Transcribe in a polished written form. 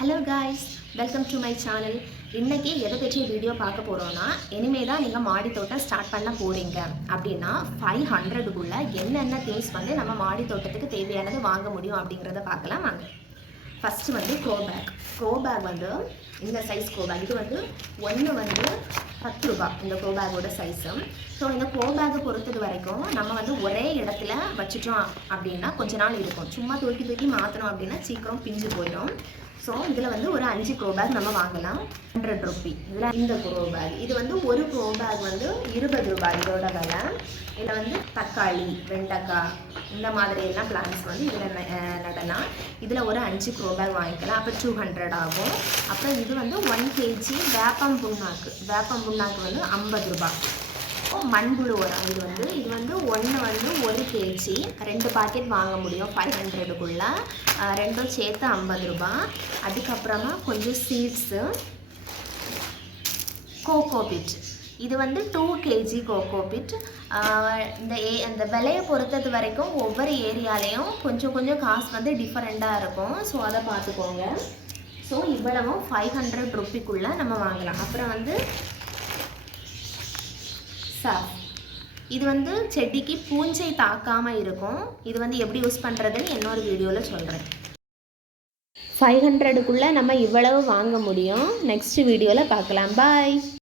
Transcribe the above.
Hello guys, welcome to my channel. இன்றைக்கி எதை பற்றி வீடியோ பார்க்க போகிறோன்னா, இனிமேல் தான் நீங்கள் மாடி தோட்டம் ஸ்டார்ட் பண்ண போகிறீங்க அப்படின்னா 500க்குள்ளே என்னென்ன திங்ஸ் வந்து நம்ம மாடி தோட்டத்துக்கு தேவையானது வாங்க முடியும் அப்படிங்கிறத பார்க்கலாம் வாங்க. ஃபஸ்ட்டு வந்து க்ரோ பேக் வந்து இந்த சைஸ் க்ரோ பேக். இது வந்து ஒன்று வந்து 10 ரூபா இந்த க்ரோ பேக்கோட சைஸு. ஸோ இந்த க்ரோ பேக்கை பொறுத்தது வரைக்கும் நம்ம வந்து ஒரே இடத்துல வச்சுட்டோம் அப்படின்னா கொஞ்ச நாள் இருக்கும். சும்மா தூக்கி மாற்றணும் அப்படின்னா சீக்கிரம் பிஞ்சு போயிடும். ஸோ இதில் வந்து ஒரு 5 க்ரோ பேக் நம்ம வாங்கலாம். 100 ரூபி. இதில் இந்த க்ரோ பேக் இது வந்து ஒரு க்ரோ பேக் வந்து 20 ரூபாய் இதோட விலை. இதில் வந்து தக்காளி, வெண்டைக்காய் இந்த மாதிரி எல்லாம் பிளான்ஸ் வந்து இதில் நடலாம். இதில் ஒரு 5 க்ரோ பேக் வாங்கிக்கலாம். அப்போ 200 ஆகும். அப்புறம் இது வந்து 1 kg வேப்பம் புண்ணாக்கு வந்து 50 ரூபாய். மண்புழு உரம் இது வந்து ஒன்று வந்து 1 kg 2 பாக்கெட் வாங்க முடியும் 500க்குள்ளே. ரெண்டும் சேர்த்து 50 ரூபாய். அதுக்கப்புறமா கொஞ்சம் சீட்ஸு, கோகோபிட் இது வந்து 2 kg கோகோபிட். இந்த விலையை பொறுத்தது வரைக்கும் ஒவ்வொரு ஏரியாலையும் கொஞ்சம் காசு வந்து டிஃப்ரெண்ட்டாக இருக்கும். ஸோ அதை பார்த்துக்கோங்க. ஸோ இவ்வளவும் 500 ரூபிக்குள்ளே நம்ம வாங்கலாம். அப்புறம் வந்து இது வந்து செடிக்கு பூஞ்சை தாக்காமல் இருக்கும். இது வந்து எப்படி யூஸ் பண்ணுறதுன்னு இன்னொரு வீடியோவில் சொல்கிறேன். 500க்குள்ளே நம்ம இவ்வளவு வாங்க முடியும். நெக்ஸ்ட் வீடியோவில் பார்க்கலாம். பாய்.